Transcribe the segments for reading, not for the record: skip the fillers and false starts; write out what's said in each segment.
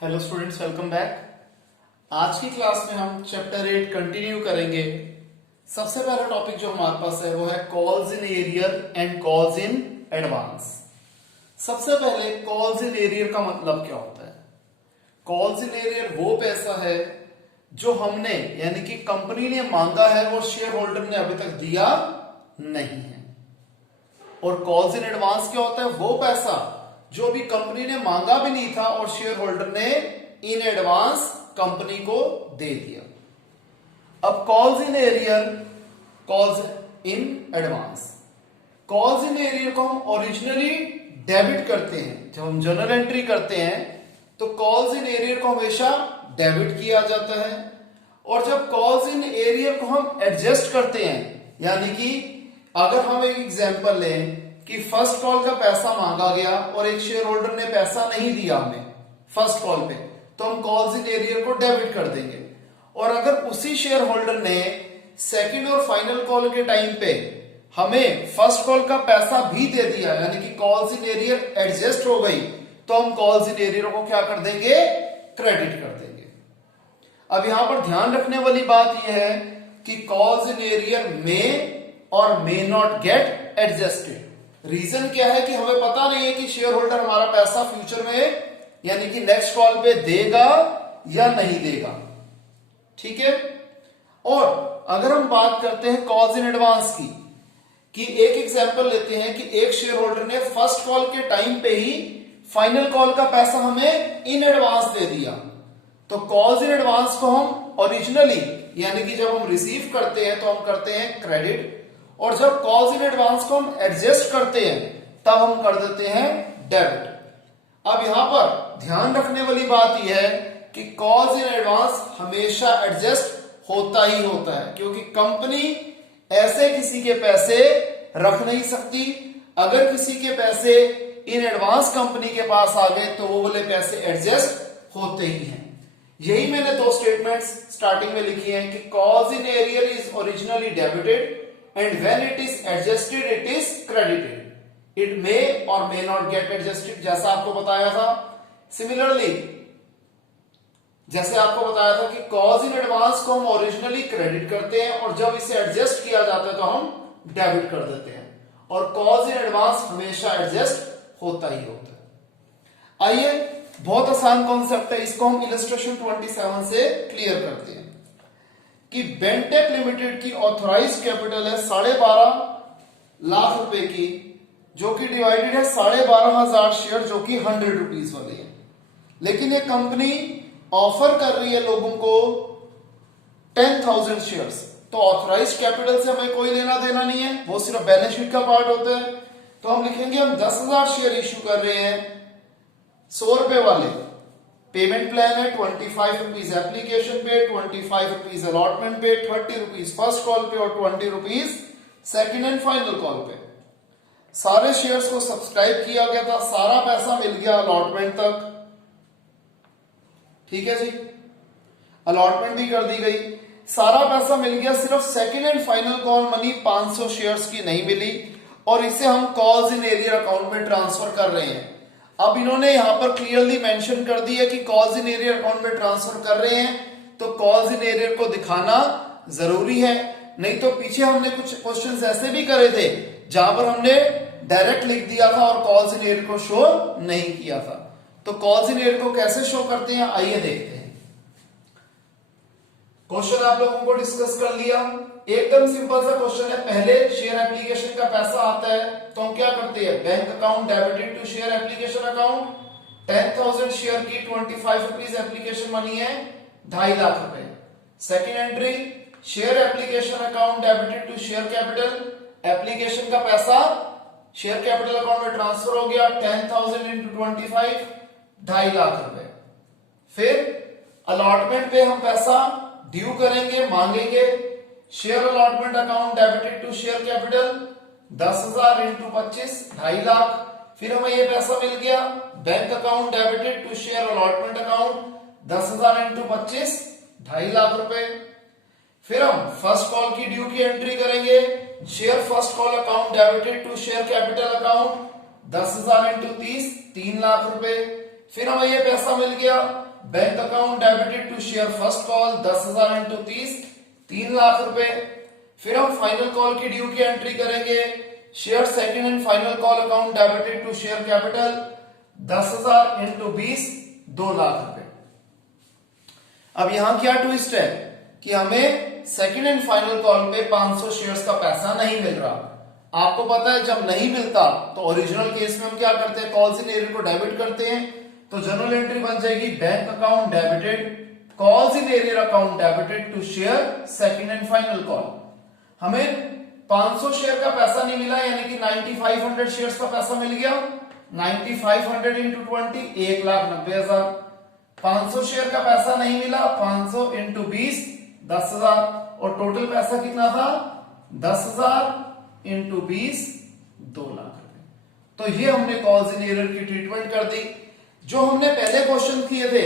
Hello students, welcome back. आज की class में हम चैप्टर 8 कंटिन्यू करेंगे। सबसे पहला टॉपिक जो हमारे पास है वो है calls in arrear and calls in advance. सबसे पहले कॉल्स इन एरियर का मतलब क्या होता है? कॉल्स इन एरियर वो पैसा है जो हमने यानी कि कंपनी ने मांगा है और शेयर होल्डर ने अभी तक दिया नहीं है। और कॉल्स इन एडवांस क्या होता है? वो पैसा जो भी कंपनी ने मांगा भी नहीं था और शेयर होल्डर ने इन एडवांस कंपनी को दे दिया। अब calls in arrear, calls in advance. Calls in arrear को हम ओरिजिनली डेबिट करते हैं। जब हम जर्नल एंट्री करते हैं तो कॉल्स इन एरियर को हमेशा डेबिट किया जाता है। और जब कॉल्स इन एरियर को हम एडजस्ट करते हैं, यानी कि अगर हम एक एग्जांपल लें कि फर्स्ट कॉल का पैसा मांगा गया और एक शेयर होल्डर ने पैसा नहीं दिया हमें फर्स्ट कॉल पे, तो हम कॉल्स इन एरियर को डेबिट कर देंगे। और अगर उसी शेयर होल्डर ने सेकंड और फाइनल कॉल के टाइम पे हमें फर्स्ट कॉल का पैसा भी दे दिया, यानी कि कॉल्स इन एरियर एडजस्ट हो गई, तो हम कॉल्स इन एरियर को क्या कर देंगे? क्रेडिट कर देंगे। अब यहां पर ध्यान रखने वाली बात यह है कि कॉल्स इन एरियर में और may not get adjusted. Reason क्या है कि हमें पता नहीं है कि शेयर होल्डर हमारा पैसा फ्यूचर में यानी कि नेक्स्ट कॉल पे देगा या नहीं देगा। ठीक है। और अगर हम बात करते हैं कॉल्स इन एडवांस की, कि एक एग्जांपल लेते हैं कि एक शेयर होल्डर ने फर्स्ट कॉल के टाइम पे ही फाइनल कॉल का पैसा हमें इन एडवांस दे दिया, तो कॉल्स इन एडवांस को हम ओरिजिनली यानी कि जब हम रिसीव करते हैं तो हम करते हैं क्रेडिट, और जब कॉल्स इन एडवांस को हम एडजस्ट करते हैं तब हम कर देते हैं डेबिट। अब यहां पर ध्यान रखने वाली बात यह है कि कॉल्स इन एडवांस हमेशा एडजस्ट होता ही होता है, क्योंकि कंपनी ऐसे किसी के पैसे रख नहीं सकती। अगर किसी के पैसे इन एडवांस कंपनी के पास आ गए तो वो वाले पैसे एडजस्ट होते ही हैं। यही मैंने दो स्टेटमेंट्स स्टार्टिंग में लिखी हैं कि calls in arrear is originally debited and when it is adjusted it is credited. It may or may not get adjusted, जैसा आपको बताया था। सिमिलरली जैसे आपको बताया था कि कॉल्स इन एडवांस को हम ओरिजिनली क्रेडिट करते हैं और जब इसे एडजस्ट किया जाता है तो हम डेबिट कर देते हैं, और कॉल्स इन एडवांस हमेशा एडजस्ट होता ही होता है। आइए, बहुत आसान कॉन्सेप्ट है, इसको हम इलस्ट्रेशन 27 से क्लियर करते हैं कि बेंटेक लिमिटेड की ऑथराइज कैपिटल है 12.5 लाख रुपए की, जो कि डिवाइडेड है 12,500 शेयर, जो कि 100 रुपीज वाले हैं। लेकिन ये कंपनी ऑफर कर रही है लोगों को 10,000 शेयर्स, तो ऑथराइज कैपिटल से हमें कोई लेना देना नहीं है, वो सिर्फ बैलेंस शीट का पार्ट होता है। तो हम लिखेंगे हम 10,000 शेयर इश्यू कर रहे हैं 100 रुपए वाले। पेमेंट प्लान है 25 रुपीज एप्लीकेशन पे, 25 रुपीज अलॉटमेंट पे, 30 रुपीज फर्स्ट कॉल पे और 20 rupees second and final call पे। सारे शेयर्स को सब्सक्राइब किया गया था, सारा पैसा मिल गया अलॉटमेंट तक। ठीक है जी, अलॉटमेंट भी कर दी गई, सारा पैसा मिल गया। सिर्फ second and final call money 500 shares की नहीं मिली, और इसे हम कॉल्स इन एरियर अकाउंट में ट्रांसफर कर रहे हैं। अब इन्होंने यहां पर क्लियरली मेंशन कर दिया कि कॉल्स इन एरियर अकाउंट में ट्रांसफर कर रहे हैं, तो कॉल्स इन एरियर को दिखाना जरूरी है। नहीं तो पीछे हमने कुछ क्वेश्चंस ऐसे भी करे थे जहां पर हमने डायरेक्ट लिख दिया था और कॉल्स इन एरियर को शो नहीं किया था। तो कॉल्स इन एरियर को कैसे शो करते हैं, आइए देखते हैं। क्वेश्चन आप लोगों को डिस्कस कर लिया। एकदम सिंपल सा क्वेश्चन है। पहले शेयर एप्लीकेशन का पैसा आता है तो हम क्या करते हैं? Bank account debited to share application account. 10,000 share की 25 रुपीज एप्लीकेशन मनी है, 2.5 लाख रुपए। Second entry, share application account debited to share capital. Application का पैसा शेयर कैपिटल अकाउंट में ट्रांसफर हो गया, 10,000 इंटू 25, 2.5 लाख रुपए। फिर अलॉटमेंट पे हम पैसा ड्यू करेंगे, मांगेंगे। Share allotment account debited to share capital 10,000 into 25, 2.5 lakh. फिर हमें ये पैसा मिल गया। Bank account debited to share allotment account 10,000 into 25, 2.5 lakh रुपए। फिर हम फर्स्ट कॉल की ड्यू की एंट्री करेंगे। Share first call account debited to share capital account 10,000 into 30, 3 lakh रुपए। फिर हमें ये पैसा मिल गया bank account debited to share first call 10,000 into 30, 3 lakh रुपए। फिर हम फाइनल कॉल की ड्यू की एंट्री करेंगे, share second and final call account debited to share capital 10,000 into 20, 2 lakh रुपए। अब यहां क्या ट्विस्ट है कि हमें सेकंड एंड फाइनल कॉल पे 500 शेयर्स का पैसा नहीं मिल रहा। आपको पता है जब नहीं मिलता तो ओरिजिनल केस में हम क्या करते हैं, कॉल्स इन एरियर को डेबिट करते हैं। तो जनरल एंट्री बन जाएगी bank account debited calls in arrear account debited to share second and final call. हमें 500 शेयर का पैसा नहीं मिला, यानी कि 9500 शेयर्स का पैसा मिल गया। 9500 इंटू 20, 1,90,000। 500 शेयर का पैसा नहीं मिला, 500 इंटू 20, 10,000। और टोटल पैसा कितना था, 10,000 इंटू 20, 2 लाख रुपए। तो ये हमने कॉल्स इन एरियर की ट्रीटमेंट कर दी। जो हमने पहले क्वेश्चन किए थे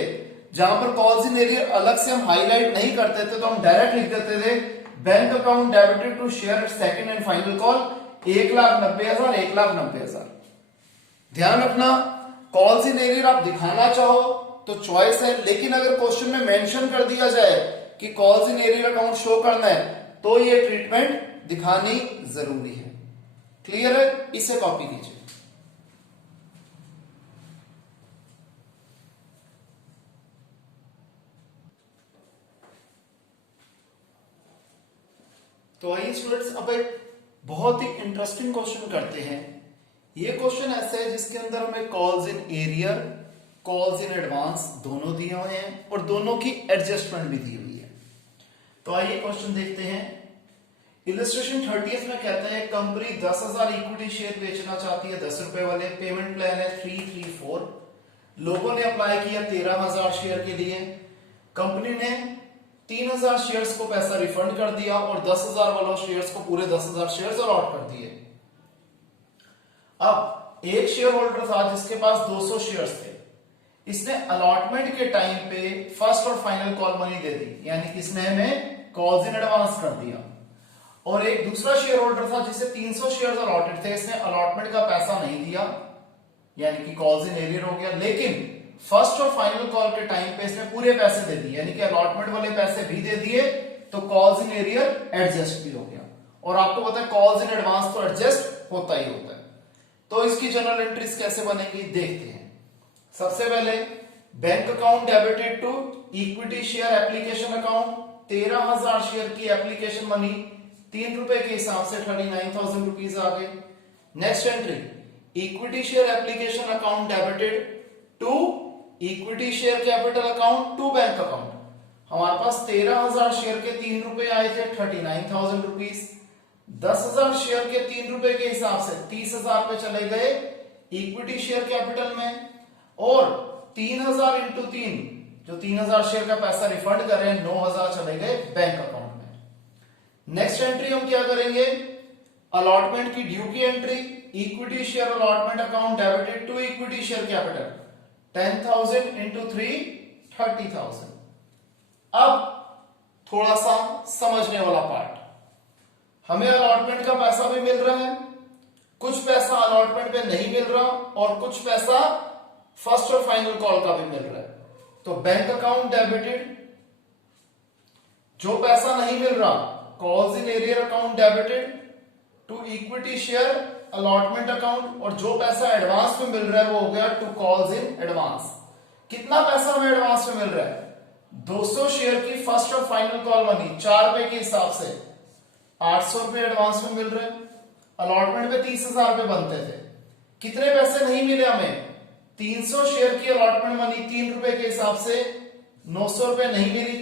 जहां पर कॉल्स इन एरियर अलग से हम हाईलाइट नहीं करते थे, तो हम डायरेक्ट लिख देते थे bank account debited to share second and final call 1,90,000, 1,90,000। ध्यान रखना, कॉल्स इन एरियर आप दिखाना चाहो तो चॉइस है, लेकिन अगर क्वेश्चन में मेंशन कर दिया जाए कि calls in arrear account show करना है तो ये ट्रीटमेंट दिखानी जरूरी है। क्लियर है? इसे कॉपी कीजिए। तो आइए स्टूडेंट्स, अब एक बहुत ही इंटरेस्टिंग क्वेश्चन करते हैं। ये क्वेश्चन ऐसा है जिसके अंदर हमें calls in arrear, calls in advance दोनों दिए हुए हैं और दोनों की एडजस्टमेंट भी दी हुई है। तो आइए क्वेश्चन देखते हैं। इलस्ट्रेशन 30 में कहता है कंपनी 10,000 इक्विटी शेयर बेचना चाहती है 10 रुपए वाले। पेमेंट प्लान है 334। लोगों ने अप्लाई किया 13,000 शेयर के लिए। कंपनी ने 3,000 शेयर्स को पैसा रिफंड कर दिया और 10,000 वालों शेयर्स को पूरे 10,000 शेयर्स अलॉट कर दिए। अब एक शेयर होल्डर था जिसके पास 200 शेयर्स थे। इसने अलॉटमेंट के टाइम पे फर्स्ट और फाइनल कॉल मनी दे दी, यानी कि इसने हमें कॉल्स इन एडवांस कर दिया। और एक दूसरा शेयर होल्डर था जिसे 300 शेयर्स अलॉटेड थे, इसने अलॉटमेंट का पैसा नहीं दिया, यानी कि कॉल्स इन एरियर हो गया। लेकिन फर्स्ट और फाइनल कॉल के टाइम पे इसने पूरे पैसे दे दिए, यानी कि अलॉटमेंट वाले पैसे भी दे दिए, तो कॉल्स इन एरियर एडजस्ट भी हो गया। और आपको पता है कॉल्स इन एडवांस तो एडजस्ट होता ही होता है। तो इसकी जनरल एंट्रीज कैसे बनेंगी देखते हैं। सबसे पहले bank account debited to equity share application account, 13,000 share की एप्लीकेशन मनी 3 रुपए के हिसाब से 39,000 रुपीज आ गए। Next entry, equity share application account debited to equity share capital account to bank account. हमारे पास 13,000 शेयर के 3 रुपए आए थे 39,000 रुपीज। 10,000 शेयर के 3 रुपए के हिसाब से 30,000 पे चले गए इक्विटी शेयर कैपिटल में, और 3,000 इंटू 3 जो 3,000 शेयर का पैसा रिफंड कर रहे हैं 9,000 चले गए बैंक अकाउंट में। नेक्स्ट एंट्री हम क्या करेंगे, अलॉटमेंट की ड्यू की entry, equity share allotment account debited to equity share capital 10,000 into 3, 30,000। अब थोड़ा सा समझने वाला पार्ट, हमें अलॉटमेंट का पैसा भी मिल रहा है, कुछ पैसा अलॉटमेंट पे नहीं मिल रहा, और कुछ पैसा फर्स्ट और फाइनल कॉल का भी मिल रहा है। तो बैंक अकाउंट डेबिटेड, जो पैसा नहीं मिल रहा calls in arrear account debited to equity share allotment account, और जो पैसा एडवांस में मिल रहा है वो हो गया टू कॉल्स इन एडवांस। कितना पैसा हमें एडवांस में मिल रहा है, 200 शेयर की फर्स्ट और फाइनल कॉल मनी 4 रुपए के हिसाब से 800 रुपए एडवांस में मिल रहे हैं। अलॉटमेंट पे 30,000 रुपए बनते थे, कितने पैसे नहीं मिले हमें, 300 शेयर की अलॉटमेंट मनी 3 रुपए के हिसाब से 900 रुपए नहीं मिली।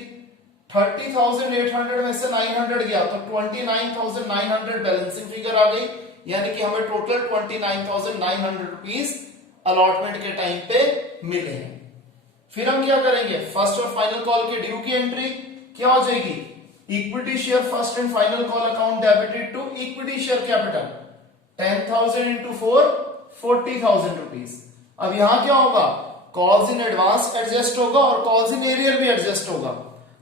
30,800 में से 900 गया तो 29,900 बैलेंसिंग फिगर आ गई, यानी कि हमें टोटल 29,900 रुपीज अलॉटमेंट के टाइम पे मिले हैं। फिर हम क्या करेंगे, फर्स्ट और फाइनल कॉल के ड्यू की एंट्री क्या हो जाएगी, equity share first and final call account debited to equity share capital 10,000 into 4, 40,000 rupees. अब यहां क्या होगा, कॉल्स इन एडवांस एडजस्ट होगा और कॉल्स इन एरियर भी एडजस्ट होगा।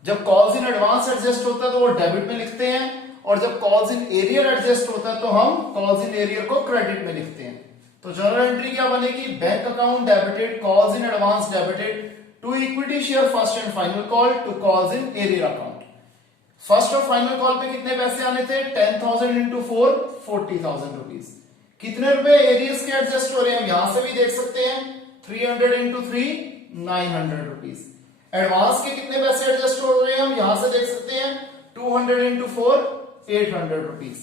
जब कॉल्स इन एडवांस एडजस्ट होता है तो वो डेबिट में लिखते हैं, और जब कॉल्स इन एरियर एडजस्ट होता है तो हम कॉल्स इन एरियर को क्रेडिट में लिखते हैं। तो जनरल एंट्री क्या बनेगी, bank account debited calls in advance debited to equity share first and final call to calls in arrear account. First और फाइनल कॉल पे कितने पैसे आने थे? 10,000 इंटू 4 40,000 रुपीज। कितने रुपए एरियर्स के एडजस्ट हो रहे हैं हम यहां से भी देख सकते हैं, 300 इंटू 3 900 रुपीज। एडवांस के कितने पैसे एडजस्ट हो रहे हैं हम यहां से देख सकते हैं, 200 इंटू 4 800 रुपीज।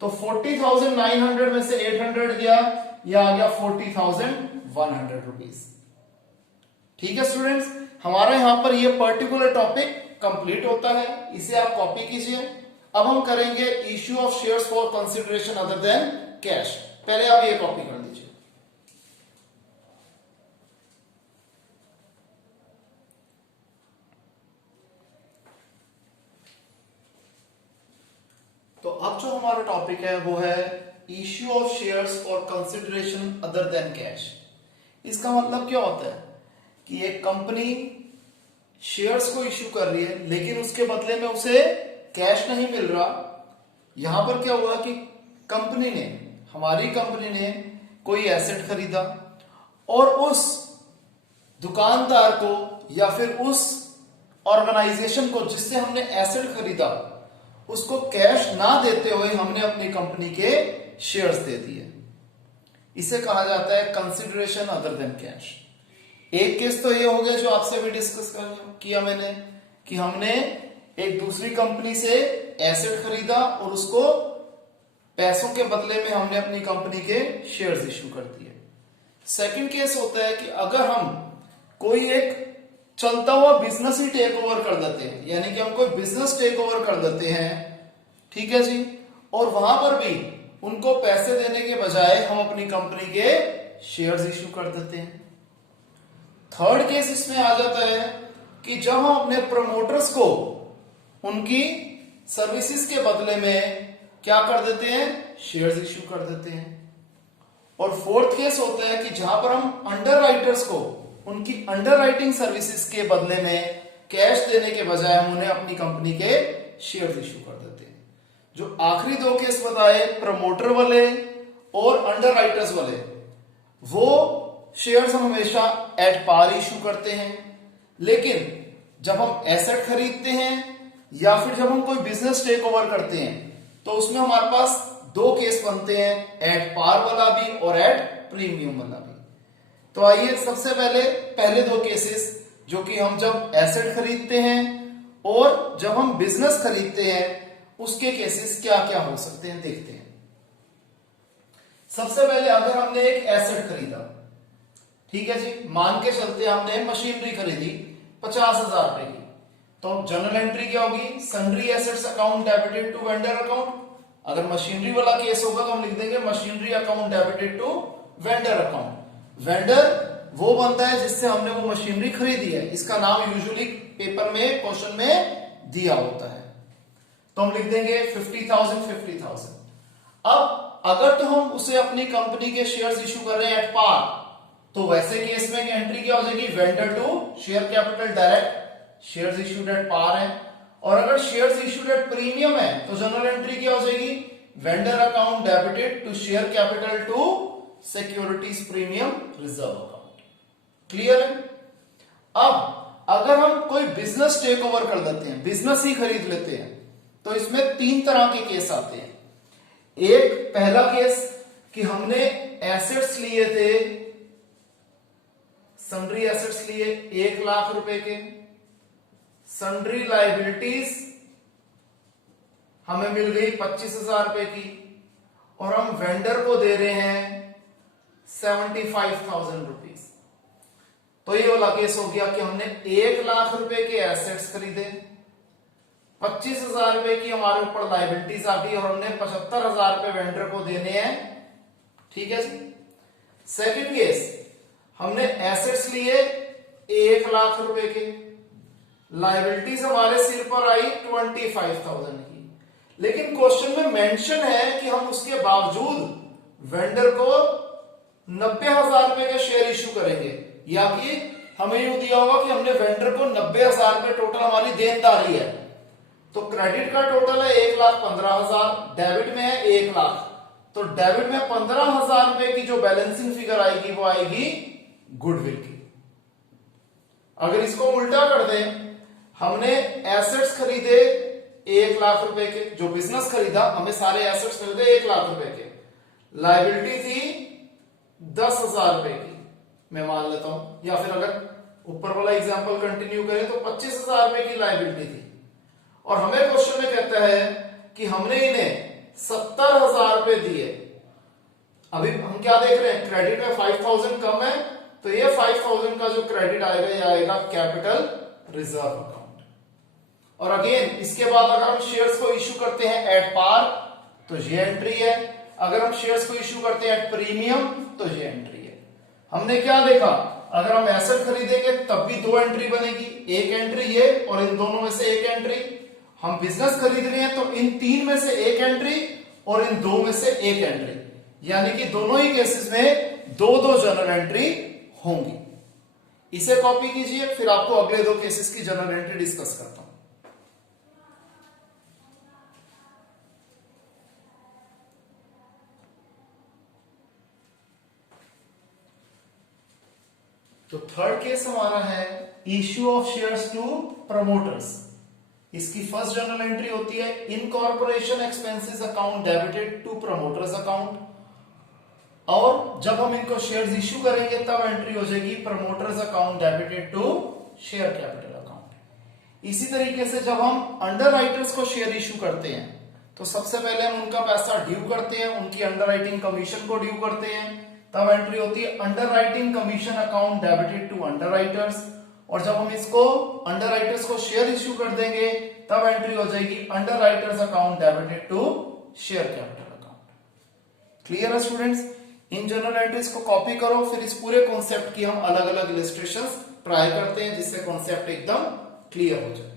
तो 40,900 में से 800 गया, यह आ गया 40,100 रुपीज। ठीक है स्टूडेंट्स, हमारा यहां पर यह पर्टिकुलर टॉपिक कंप्लीट होता है, इसे आप कॉपी कीजिए। अब हम करेंगे issue of shares for consideration other than cash. पहले आप ये कॉपी कर लीजिए। तो अब जो हमारा टॉपिक है वो है issue of shares for consideration other than cash. इसका मतलब क्या होता है कि एक कंपनी शेयर्स को इश्यू कर रही है लेकिन उसके बदले में उसे कैश नहीं मिल रहा। यहां पर क्या हुआ कि कंपनी ने, हमारी कंपनी ने कोई एसेट खरीदा और उस दुकानदार को या फिर उस ऑर्गेनाइजेशन को जिससे हमने एसेट खरीदा उसको कैश ना देते हुए हमने अपनी कंपनी के शेयर्स दे दिए। इसे कहा जाता है कंसिडरेशन अदर देन कैश। एक केस तो ये हो गया जो आपसे भी डिस्कस किया मैंने कि हमने एक दूसरी कंपनी से एसेट खरीदा और उसको पैसों के बदले में हमने अपनी कंपनी के शेयर्स इश्यू कर दिए। सेकंड केस होता है कि अगर हम कोई एक चलता हुआ बिजनेस ही टेक ओवर कर देते हैं, यानी कि हम कोई बिजनेस टेक ओवर कर देते हैं, ठीक है जी, और वहां पर भी उनको पैसे देने के बजाय हम अपनी कंपनी के शेयर्स इश्यू कर देते हैं। थर्ड केस इसमें आ जाता है कि जब हम अपने प्रमोटर्स को उनकी सर्विसेज के बदले में क्या कर देते हैं, शेयर्स इश्यू कर देते हैं। और फोर्थ केस होता है कि जहां पर हम अंडर राइटर्स को उनकी अंडर राइटिंग सर्विसेज के बदले में कैश देने के बजाय हम उन्हें अपनी कंपनी के शेयर्स इश्यू कर देते हैं। जो आखिरी दो केस बताए, प्रमोटर वाले और अंडर राइटर्स वाले, वो शेयर्स हम हमेशा एट पार इश्यू करते हैं। लेकिन जब हम एसेट खरीदते हैं या फिर जब हम कोई बिजनेस टेक ओवर करते हैं तो उसमें हमारे पास दो केस बनते हैं, एट पार वाला भी और एट प्रीमियम वाला भी। तो आइए सबसे पहले दो केसेस जो कि हम जब एसेट खरीदते हैं और जब हम बिजनेस खरीदते हैं उसके केसेस क्या क्या हो सकते हैं देखते हैं। सबसे पहले अगर हमने एक एसेट खरीदा, ठीक है जी, मान के चलते हमने मशीनरी खरीदी 50,000 रुपए की, तो जनरल एंट्री क्या होगी, sundry assets account debited to vendor account. अगर मशीनरी वाला केस होगा तो हम लिख देंगे machinery account debited to vendor account. Vendor वो बनता है जिससे हमने वो मशीनरी खरीदी है, इसका नाम यूजुअली पेपर में क्वेश्चन में दिया होता है, तो हम लिख देंगे 50,000। अब अगर तो हम उसे अपनी कंपनी के शेयर्स इश्यू कर रहे हैं एट पार, तो वैसे केस में एंट्री क्या हो जाएगी, vendor to share capital direct shares issued at par है। और अगर शेयर्स इश्यूड एट प्रीमियम है तो जनरल एंट्री क्या हो जाएगी, vendor account debited to share capital to securities premium reserve account. Clear है। अब अगर हम कोई बिजनेस टेक ओवर कर लेते हैं, बिजनेस ही खरीद लेते हैं, तो इसमें तीन तरह के केस आते हैं। एक पहला केस कि हमने एसेट्स लिए थे, सन्ड्री एसेट्स लिए 1 लाख रुपए के, सन्ड्री लाइबिलिटीज हमें मिल गई 25,000 रुपए की, और हम वेंडर को दे रहे हैं 75,000 रुपीज। तो ये वाला केस हो गया कि हमने 1 लाख रुपए के एसेट्स खरीदे, 25,000 रुपए की हमारे ऊपर लाइबिलिटीज आ गई और हमने 75,000 रुपए वेंडर को देने हैं, ठीक है जी। सेकंड केस, हमने एसेट्स लिए 1 लाख रुपए के, लाइबिलिटीज हमारे सिर पर आई 25,000 की, लेकिन क्वेश्चन में मेंशन है कि हम उसके बावजूद वेंडर को 90,000 रुपए के शेयर इश्यू करेंगे, या कि हमें यूं दिया होगा कि हमने वेंडर को 90,000 रुपए टोटल हमारी देनदारी है। तो क्रेडिट का टोटल है 1,15,000, डेबिट में है 1 लाख, तो डेबिट में 15,000 रुपए की जो बैलेंसिंग फिगर आएगी वो आएगी गुडविल की। अगर इसको उल्टा कर दें, हमने एसेट्स खरीदे 1 लाख रुपए के, जो बिजनेस खरीदा हमें सारे एसेट्स मिल गए 1 लाख रुपए के, लायबिलिटी थी 10,000 रुपए की, मैं मान लेता हूं, या फिर अगर ऊपर वाला एग्जांपल कंटिन्यू करें तो 25,000 रुपए की लायबिलिटी थी, और हमें क्वेश्चन में कहता है कि हमने इन्हें 70,000 रुपए दिए। अभी हम क्या देख रहे हैं, क्रेडिट में 5,000 कम है, तो ये 5,000 का जो क्रेडिट आएगा ये आएगा कैपिटल रिजर्व अकाउंट। और अगेन इसके बाद अगर हम शेयर्स को इश्यू करते हैं एट पार तो ये एंट्री है, अगर हम शेयर्स को इश्यू करते हैं एट प्रीमियम तो ये एंट्री है। हमने क्या देखा, अगर हम एसेट खरीदेंगे तब भी 2 एंट्री बनेगी, एक एंट्री ये और इन दोनों में से एक एंट्री। हम बिजनेस खरीद रहे हैं तो इन 3 में से एक एंट्री और इन 2 में से एक एंट्री, यानी कि दोनों ही केसेस में 2-2 जनरल एंट्री होंगी। इसे कॉपी कीजिए, फिर आपको अगले 2 केसेस की जनरल एंट्री डिस्कस करता हूं। तो थर्ड केस हमारा है issue of shares to promoters. इसकी फर्स्ट जनरल एंट्री होती है incorporation expenses account debited to promoters account, और जब हम इनको शेयर्स इश्यू करेंगे तब एंट्री हो जाएगी promoters account debited to share capital account. इसी तरीके से जब हम अंडर राइटर्स को शेयर इश्यू करते हैं तो सबसे पहले हम उनका पैसा ड्यू करते हैं, उनकी अंडर राइटिंग कमीशन को ड्यू करते हैं, तब एंट्री होती है underwriting commission account debited to underwriters. और जब हम इसको अंडर राइटर्स को शेयर इश्यू कर देंगे तब एंट्री हो जाएगी underwriters account debited to share capital account. Clear है स्टूडेंट्स? इन जनरल एंट्रीज को कॉपी करो, फिर इस पूरे कॉन्सेप्ट की हम अलग अलग इलस्ट्रेशंस ट्राई करते हैं जिससे कॉन्सेप्ट एकदम क्लियर हो जाए।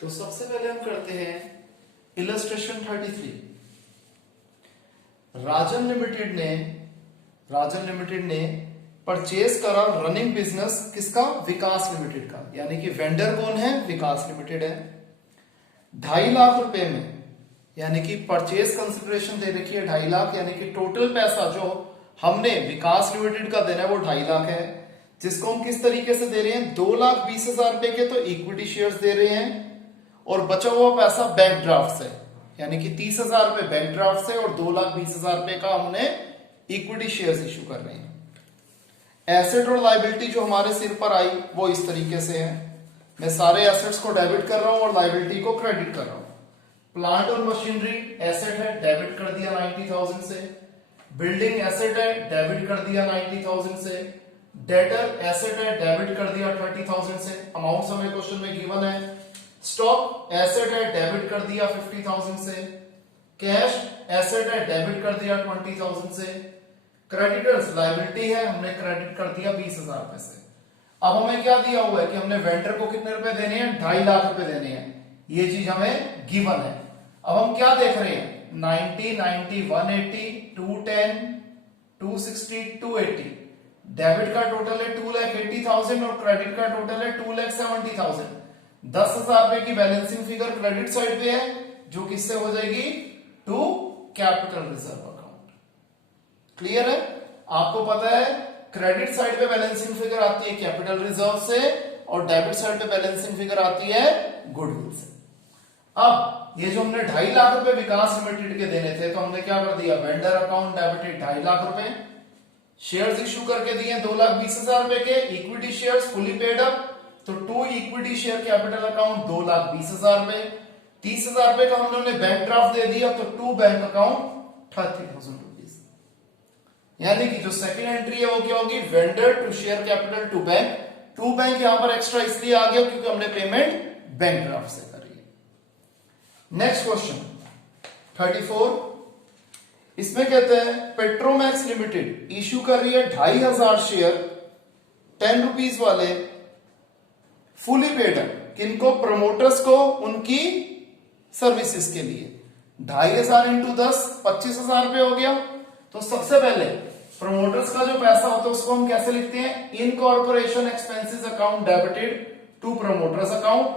तो सबसे पहले हम करते हैं इलस्ट्रेशन 33। राजन लिमिटेड ने परचेज करा रनिंग बिजनेस किसका, विकास लिमिटेड का, यानी कि वेंडर कौन है, विकास लिमिटेड है। 2.5 लाख रुपए में, यानी कि परचेज कंसिडरेशन दे रखी है 2.5 लाख, यानी कि टोटल पैसा जो हमने विकास लिमिटेड का देना है वो 2.5 लाख है, जिसको हम किस तरीके से दे रहे हैं, 2,20,000 रुपए के तो इक्विटी शेयर्स दे रहे हैं, और बचा हुआ पैसा बैंक ड्राफ्ट से, यानी कि 30,000 रुपए बैंक ड्राफ्ट से और 2,20,000 रुपए का हमने इक्विटी शेयर्स इश्यू कर रहे हैं। एसेट और लायबिलिटी जो हमारे सिर पर आई वो इस तरीके से है, मैं सारे एसेट्स को डेबिट कर रहा हूं और लायबिलिटी को क्रेडिट कर रहा हूं। प्लांट और मशीनरी एसेट है, डेबिट कर दिया 90,000 से, बिल्डिंग एसेट है, डेबिट कर दिया 90,000 से, डेटर एसेट है, डेबिट कर दिया 30,000 से, अमाउंट हमें क्वेश्चन में गिवन है। स्टॉक एसेट है, डेबिट कर दिया 50,000 से, कैश एसेट है, डेबिट कर दिया 20,000 से, क्रेडिटर्स लायबिलिटी है, हमने क्रेडिट कर दिया 20,000 रुपए से। अब हमें क्या दिया हुआ है कि हमने वेंडर को कितने रुपए देने हैं, 2.5 लाख रुपए देने हैं, ये चीज हमें गिवन है। अब हम क्या देख रहे हैं, 90, 90, 180, 210, 260, 280। डेबिट का टोटल है 2,80,000 और क्रेडिट का टोटल है 2,70,000। 10,000 रुपए की बैलेंसिंग फिगर क्रेडिट साइड पे है, जो किससे हो जाएगी, to capital reserve account. Clear है? आपको पता है क्रेडिट साइड पे बैलेंसिंग फिगर आती है कैपिटल रिजर्व से और डेबिट साइड पे बैलेंसिंग फिगर आती है गुडविल से। अब ये जो हमने 2.5 लाख रुपए विकास लिमिटेड के देने थे तो हमने क्या कर दिया, वेंडर अकाउंट डेबिटेड 2.5 लाख रुपए, शेयर्स इश्यू करके दिए 2,20,000 रुपए के, equity shares fully paid up, तो to equity share capital account 2,20,000 रुपए, 30,000 रुपए का हमने उन्हें बैंक ड्राफ्ट दे दिया, तो टू बैंक अकाउंट 30,000 रुपीज। यानी कि जो सेकंड एंट्री है वो क्या होगी, vendor to share capital to bank. To bank यहां पर एक्स्ट्रा इसलिए आ गया क्योंकि हमने पेमेंट बैंक ड्राफ्ट से करी है। नेक्स्ट क्वेश्चन 34, इसमें कहते हैं पेट्रोमैक्स लिमिटेड इश्यू कर रही है 2,500 शेयर 10 रुपीज वाले फुली पेड है, किनको, प्रमोटर्स को, उनकी सर्विसेज के लिए। 2,500 इंटू 10 25,000 रुपए हो गया। तो सबसे पहले प्रमोटर्स का जो पैसा होता है उसको हम कैसे लिखते हैं, incorporation expenses account debited to promoters account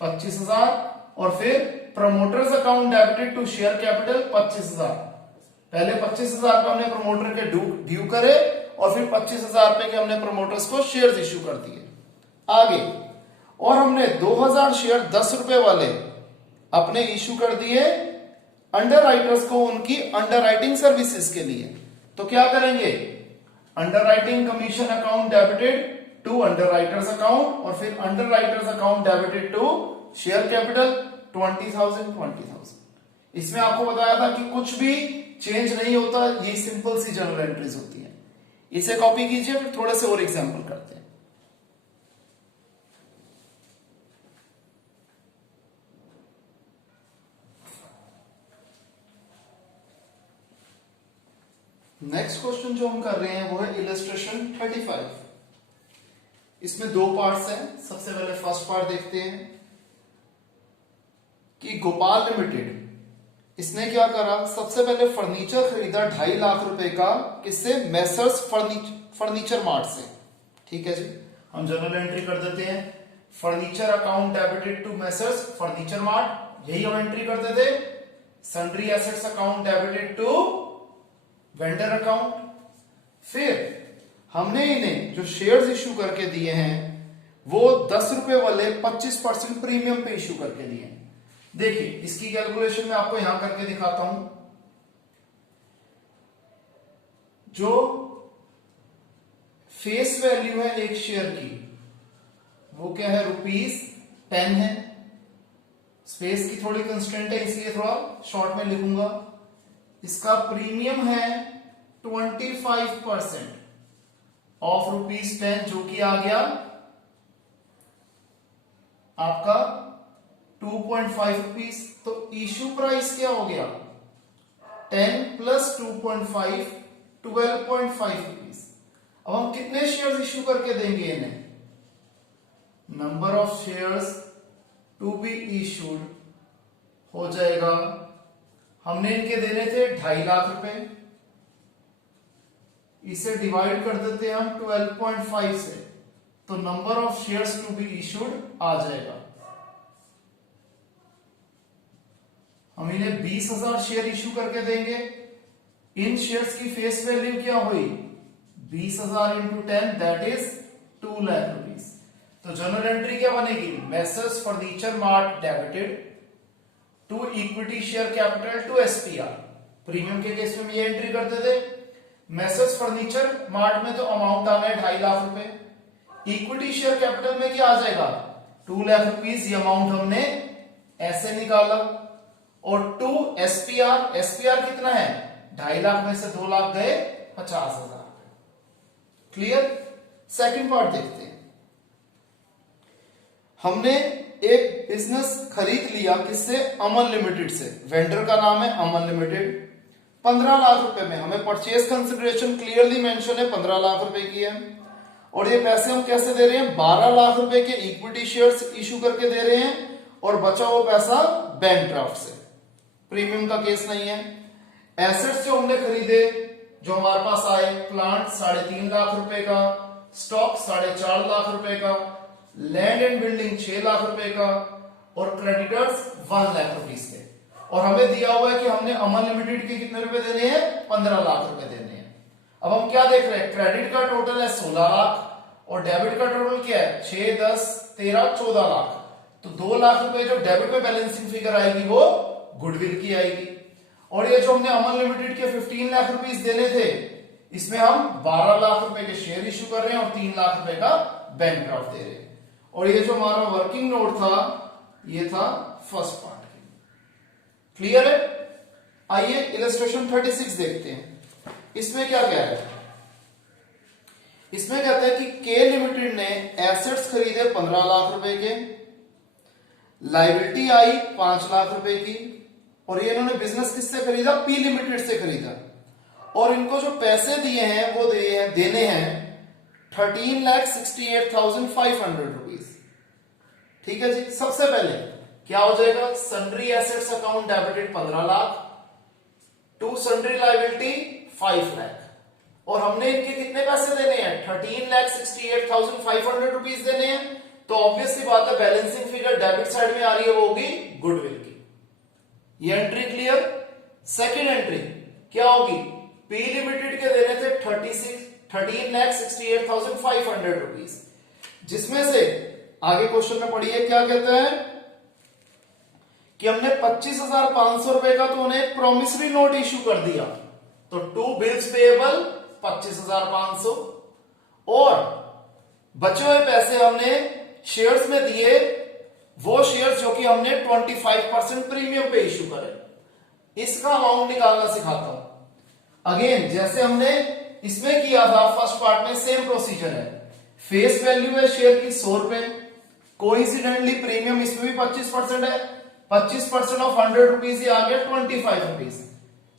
25,000 और फिर promoters account debited to share capital 25,000। पहले 25,000 का हमने प्रमोटर के ड्यू करे और फिर 25,000 रुपए के हमने प्रमोटर्स को शेयर्स इश्यू कर दिए। आगे और हमने 2,000 शेयर 10 रुपए वाले अपने इश्यू कर दिए अंडर राइटर्स को उनकी अंडर राइटिंग सर्विसेज के लिए। तो क्या करेंगे, underwriting commission account debited to underwriters account और फिर underwriters account debited to share capital 20,000। इसमें आपको बताया था कि कुछ भी चेंज नहीं होता, ये सिंपल सी जनरल एंट्रीज होती है। इसे कॉपी कीजिए, फिर थोड़े से और एग्जांपल करते हैं। नेक्स्ट क्वेश्चन जो हम कर रहे हैं वो है इलस्ट्रेशन 35। इसमें दो पार्ट्स हैं। सबसे पहले फर्स्ट पार्ट देखते हैं कि गोपाल लिमिटेड इसने क्या करा, सबसे पहले फर्नीचर खरीदा 2.5 लाख रुपए का, किससे, मैसर्स फर्नीचर मार्ट से। ठीक है जी, हम जनरल एंट्री कर देते हैं, furniture account debited to messrs furniture mart, यही हम एंट्री करते थे। Sundry assets account debited to vendor account. फिर हमने इन्हें जो शेयर्स इश्यू करके दिए हैं वो 10 रुपए वाले 25% प्रीमियम पे इश्यू करके दिए हैं। देखिए इसकी कैलकुलेशन मैं आपको यहां करके दिखाता हूं। जो फेस वैल्यू है एक शेयर की वो क्या है, ₹10 है। स्पेस की थोड़ी कंस्टेंट है इसलिए थोड़ा शॉर्ट में लिखूंगा। इसका प्रीमियम है 25% ऑफ ₹10, जो कि आ गया आपका 2.5 रुपीज। तो इश्यू प्राइस क्या हो गया, 10 प्लस 2.5 12.5 रुपीज। अब हम कितने शेयर्स इश्यू करके देंगे इन्हें, number of shares to be issued हो जाएगा, हमने इनके देने थे 2.5 लाख रुपए, इसे डिवाइड कर देते हैं हम 12.5 से, तो number of shares to be issued आ जाएगा। हम इन्हें 20,000 शेयर इश्यू करके देंगे। इन शेयर्स की फेस वैल्यू क्या हुई, 20,000 into 10 that is 2 lakh rupees. तो जनरल एंट्री क्या बनेगी, messrs furniture mart debited to equity share capital to SPR. Premium के केस में ये एंट्री करते थे। मैसर्स फर्नीचर मार्ट में तो अमाउंट आना है 2.5 लाख रुपए। इक्विटी शेयर कैपिटल में क्या आ जाएगा, 2 लाख रुपीज। ये अमाउंट हमने ऐसे निकाला। और टू एसपीआर, एसपीआर कितना है, 2.5 लाख में से 2 लाख गए 50,000। क्लियर। सेकंड पार्ट देखते हैं। हमने एक बिजनेस खरीद लिया, किससे, अमन लिमिटेड से। वेंडर का नाम है अमन लिमिटेड। 15 लाख रुपए में, हमें परचेज कंसिडरेशन क्लियरली मेंशन है 15 लाख रुपए की है। और ये पैसे हम कैसे दे रहे हैं, 12 लाख रुपए के इक्विटी शेयर्स इश्यू करके दे रहे हैं और बचा हुआ पैसा बैंक ड्राफ्ट से। प्रीमियम का केस नहीं है। एसेट्स जो हमने खरीदे, जो हमारे पास आए, प्लांट 3.5 लाख रुपए का, स्टॉक 4.5 लाख रुपए का, लैंड एंड बिल्डिंग 6 लाख रुपए का और क्रेडिटर्स 1 लाख रुपीस थे। और हमें दिया हुआ है कि हमने अमन लिमिटेड के कितने रुपए देने हैं, 15 लाख रुपए देने हैं। अब हम क्या देख रहे हैं, क्रेडिट का टोटल है 16 लाख और डेबिट का टोटल क्या है, 6, 10, 13, 14 लाख। तो 2 लाख रुपए जो डेबिट में बैलेंसिंग फिगर आएगी वो गुडविल की आएगी। और ये जो हमने अमन लिमिटेड के 15 लाख रुपीस देने थे, इसमें हम 12 लाख रुपए के शेयर इश्यू कर रहे हैं और 3 लाख रुपए का बैंक ड्राफ्ट दे रहे हैं। और ये जो हमारा वर्किंग नोट था, ये था फर्स्ट पार्ट। क्लियर है। आइए इलस्ट्रेशन 36 देखते हैं। इसमें क्या कह रहा है, इसमें कहता है कि के लिमिटेड ने एसेट्स खरीदे 15 लाख रुपए के, लायबिलिटी आई 5 लाख रुपए की, और ये इन्होंने बिजनेस किससे खरीदा, पी लिमिटेड से खरीदा। और इनको जो पैसे दिए हैं वो देने हैं 13,68,500 रुपीज। ठीक है जी। सबसे पहले क्या हो जाएगा, sundry assets account debited 15 lakh to sundry liability 5 lakh. और हमने इनके कितने पैसे देने हैं, 13,68,500 रुपीज देने हैं। तो ऑब्वियसली बात है बैलेंसिंग फिगर डेबिट साइड में आ रही है, वो होगी गुडविल की। ये एंट्री क्लियर। सेकेंड एंट्री क्या होगी, पी लिमिटेड के देने थे 13,68,500 रुपीज, जिसमें से आगे क्वेश्चन में पढ़िए क्या कहते हैं कि हमने 25,500 रुपए का तो उन्हें प्रोमिसरी नोट इश्यू कर दिया, तो टू बिल्स पेएबल 25,500, और बचे हुए पैसे हमने शेयर्स में दिए, वो शेयर्स जो कि हमने 25% प्रीमियम पे इश्यू करे। इसका अमाउंट निकालना सिखाता हूं। अगेन जैसे हमने इसमें किया था फर्स्ट पार्ट में, सेम प्रोसीजर है। फेस वैल्यू है शेयर की 100 रुपए, कोइंसिडेंटली प्रीमियम इसमें भी 25% है, 25% ऑफ 100 रुपीज, आ गया 25 रुपीज।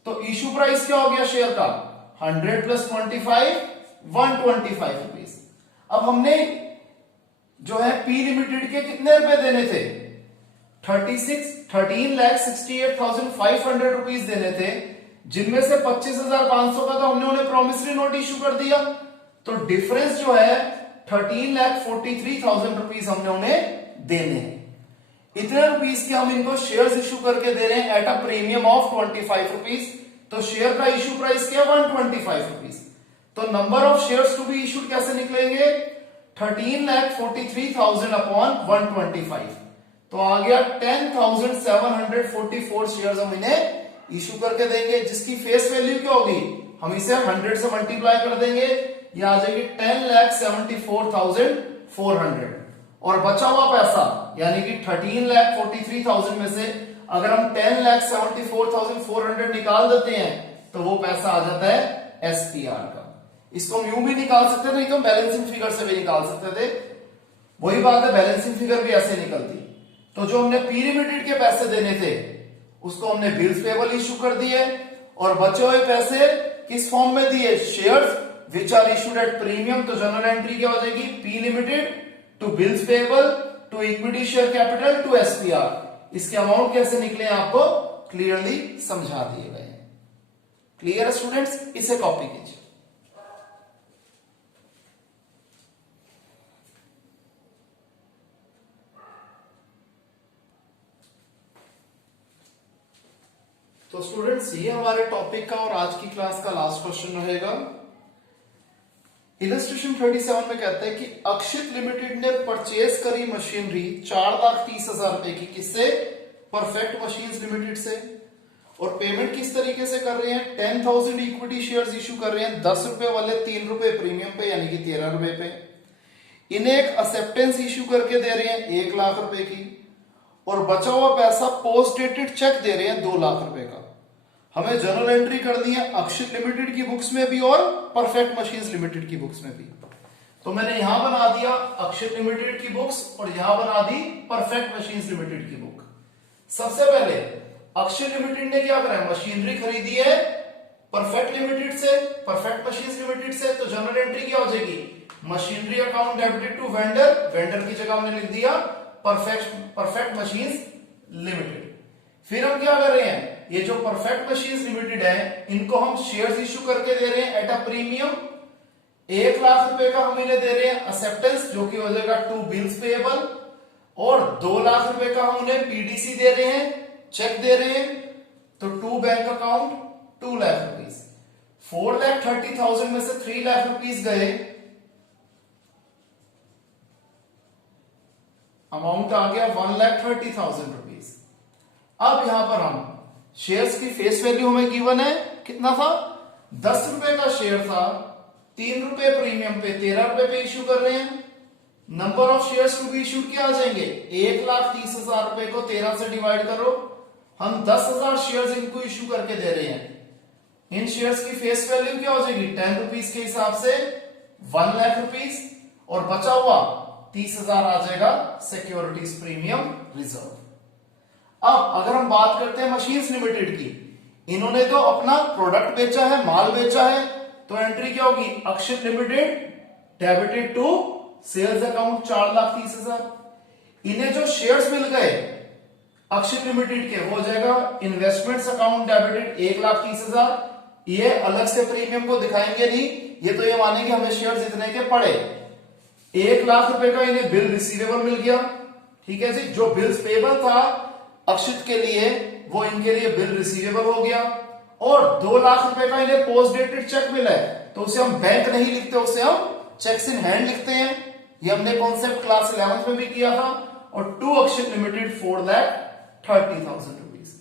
तो इश्यू प्राइस क्या हो गया शेयर का, 100 प्लस 25 125 रुपीज। अब हमने जो है पी लिमिटेड के कितने रुपए देने थे, 13,68,500 रुपीज देने थे, जिनमें से 25,500 का तो हमने उन्हें प्रोमिसरी नोट इश्यू कर दिया, तो डिफरेंस जो है 13,43,000 रुपीज हमने उन्हें देने हैं। इतने रुपीज के हम इनको शेयर्स इश्यू करके दे रहे हैं at a premium of 25 rupees, तो शेयर का इश्यू प्राइस क्या, 125 रुपीज। तो number of shares to be issued कैसे निकलेंगे, 13,43,000 अपॉन 125, तो आ गया 10,744 शेयर्स हम इन्हें इश्यू करके देंगे, जिसकी फेस वैल्यू क्या होगी, हम इसे 100 से मल्टीप्लाई कर देंगे, ये आ जाएगी 10,74,400। और बचा हुआ पैसा यानी कि 13,43,000 में से अगर हम 10,74,400 निकाल देते हैं तो वो पैसा आ जाता है एसपीआर का। इसको हम यूं भी निकाल सकते थे, नहीं तो बैलेंसिंग फिगर से भी निकाल सकते थे, वही बात है, बैलेंसिंग फिगर भी ऐसे निकलती। तो जो हमने पी लिमिटेड के पैसे देने थे उसको हमने बिल्स पेबल इश्यू कर दिए, और बचे हुए पैसे किस फॉर्म में दिए, shares which are issued at premium. तो जनरल एंट्री क्या हो जाएगी, P limited to bills payable to equity share capital to SPR. इसके अमाउंट कैसे निकले आपको क्लियरली समझा दिए गए। क्लियर है स्टूडेंट्स, इसे कॉपी कीजिए। तो स्टूडेंट्स ये हमारे टॉपिक का और आज की क्लास का लास्ट क्वेश्चन रहेगा। इलस्ट्रेशन 37 में कहता है कि अक्षित लिमिटेड ने परचेज करी मशीनरी 4,30,000 रुपए की, किससे, परफेक्ट मशीन्स लिमिटेड से, और पेमेंट किस तरीके से कर रहे हैं, 10,000 इक्विटी शेयर्स इश्यू कर रहे हैं, 10 रुपए वाले 3 रुपए प्रीमियम पे यानी कि 13 रुपए पे। इन्हें एक एक्सेप्टेंस इश्यू करके दे रहे हैं 1 लाख रुपए की, और बचा हुआ पैसा पोस्ट डेटेड चेक दे रहे हैं 2 लाख रुपए का। हमें जर्नल एंट्री करनी है अक्षित लिमिटेड की बुक्स में भी और परफेक्ट मशीन्स लिमिटेड की बुक्स में भी। तो मैंने यहां बना दिया अक्षित लिमिटेड की बुक्स और यहां बना दी परफेक्ट मशीन्स लिमिटेड की बुक। सबसे पहले अक्षित लिमिटेड ने क्या करा है, मशीनरी खरीदी है परफेक्ट लिमिटेड से, परफेक्ट मशीन्स लिमिटेड से, तो जर्नल एंट्री क्या हो जाएगी, machinery account debited to vendor, vendor की जगह हमने लिख दिया परफेक्ट मशीन्स लिमिटेड। फिर हम क्या कर रहे हैं, ये जो परफेक्ट मशीन्स लिमिटेड है इनको हम शेयर्स इश्यू करके दे रहे हैं एट अ प्रीमियम, 1 लाख रुपए का हम इन्हें दे रहे हैं एक्सेप्टेंस जो कि हो जाएगा टू बिल्स पेएबल, और 2 लाख रुपए का हम उन्हें पीडीसी दे रहे हैं, चेक दे रहे हैं, तो to bank account 2 lakh rupees. 4,30,000 में से 3 लाख रुपीज गए, अमाउंट आ गया 1,30,000 रुपीज। अब यहां पर हम शेयर्स की फेस वैल्यू हमें गिवन है, कितना था, 10 रुपए का शेयर था, 3 रुपए प्रीमियम पे 13 रुपए पे इश्यू कर रहे हैं। Number of shares to be issued क्या आ जाएंगे, 1,30,000 रुपए को 13 से डिवाइड करो, हम 10,000 शेयर्स इनको इश्यू करके दे रहे हैं। इन शेयर्स की फेस वैल्यू क्या हो जाएगी, 10 रुपीज के हिसाब से 1 लाख रुपीज, और बचा हुआ 30,000 आ जाएगा सिक्योरिटीज प्रीमियम रिजर्व। अब अगर हम बात करते हैं मशीन्स लिमिटेड की, इन्होंने तो अपना प्रोडक्ट बेचा है, माल बेचा है, तो एंट्री क्या होगी, Akshit limited debited to sales account 4,30,000। इन्हें जो शेयर्स मिल गए अक्षित लिमिटेड के वो हो जाएगा इन्वेस्टमेंट्स अकाउंट डेबिटेड 1,30,000। ये अलग से प्रीमियम को दिखाएंगे नहीं, ये तो ये मानेंगे हमें शेयर्स इतने के पड़े। 1 लाख रुपए का इन्हें बिल रिसीवेबल मिल गया, ठीक है जी। जो बिल्स पेबल था अक्षित के लिए वो इनके लिए बिल रिसीवेबल हो गया, और 2 लाख रुपए का इन्हें पोस्ट डेटेड चेक मिला है, तो उसे हम बैंक नहीं लिखते, उसे हम चेक्स इन हैंड लिखते हैं। ये हमने कॉन्सेप्ट क्लास 11th में भी किया था। और to Akshit limited 4,30,000 rupees.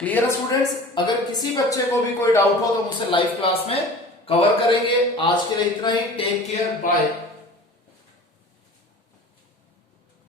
Clear है स्टूडेंट्स? अगर किसी बच्चे को भी कोई डाउट हो तो मुझसे लाइव क्लास में कवर करेंगे। आज के लिए इतना ही। Take care, bye.